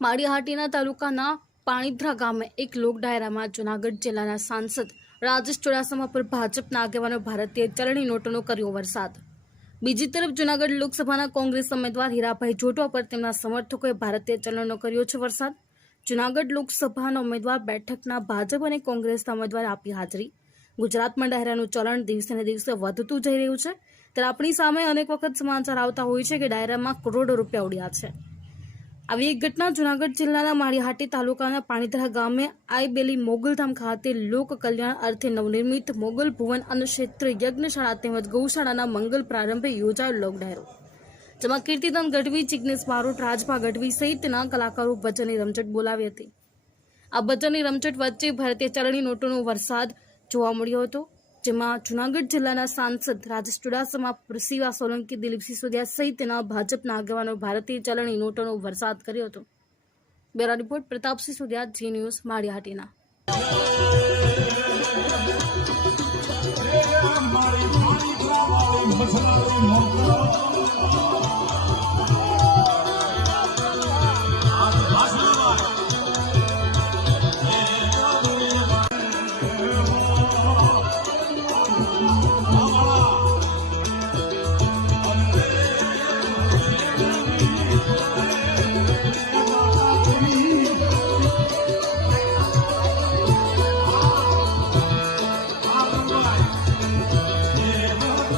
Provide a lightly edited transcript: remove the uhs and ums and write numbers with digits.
માળિયાહાટીના તાલુકાના પાણીધ્રા ગામે એક લોક ડાયરામાં જૂનાગઢ જિલ્લાના સાંસદ રાજેશ ચુડાસમા પર ભાજપના આગેવાનો ભારતીય ચલણી નોટોનો કર્યો વરસાદ। બીજી તરફ જૂનાગઢ લોકસભાના કોંગ્રેસ ઉમેદવાર હીરાભાઈ જોટવા પર તેમના સમર્થકોએ ભારતીય ચલણનો કર્યો છે વરસાદ। જૂનાગઢ લોકસભાના ઉમેદવાર બેઠકના ભાજપ અને કોંગ્રેસના ઉમેદવારે આપી હાજરી। ગુજરાતમાં ડાયરાનું ચલણ દિવસે ને દિવસે વધતું જઈ રહ્યું છે ત્યારે આપણી સામે અનેક વખત સમાચાર આવતા હોય છે કે ડાયરામાં કરોડો રૂપિયા ઉડ્યા છે। આવી એક ઘટના જૂનાગઢ જિલ્લાના માળિયાહાટી તાલુકાના પાણીધરા ગામે આઈબેલી મોગલધામ ખાતે લોક કલ્યાણ અર્થે નવનિર્મિત મોગલ ભુવન અન્ન ક્ષેત્ર યજ્ઞશાળા તેમજ ગૌશાળાના મંગલ પ્રારંભે યોજાયેલ લોક ડાયરો, જેમાં કીર્તિદાન ગઢવી, જિગ્નેશ બારોટ, રાજભા ગઢવી સહિતના કલાકારો ભજનની રમઝટ બોલાવી હતી। આ ભજનની રમઝટ વચ્ચે ભારતીય ચલણી નોટોનો વરસાદ જોવા મળ્યો હતો, જેમાં જૂનાગઢ જિલ્લાના સાંસદ રાજેશ ચુડાસમા, પ્રસિવા સોલંકી, દિલીપસિંહ સોદિયા સહિતના ભાજપના આગેવાનો ભારતીય ચલણી નોટોનો વરસાદ કર્યો હતો। બ્યુરો રિપોર્ટ પ્રતાપસિંહ સોદિયા, જી ન્યૂઝ, માળિયાહાટીના।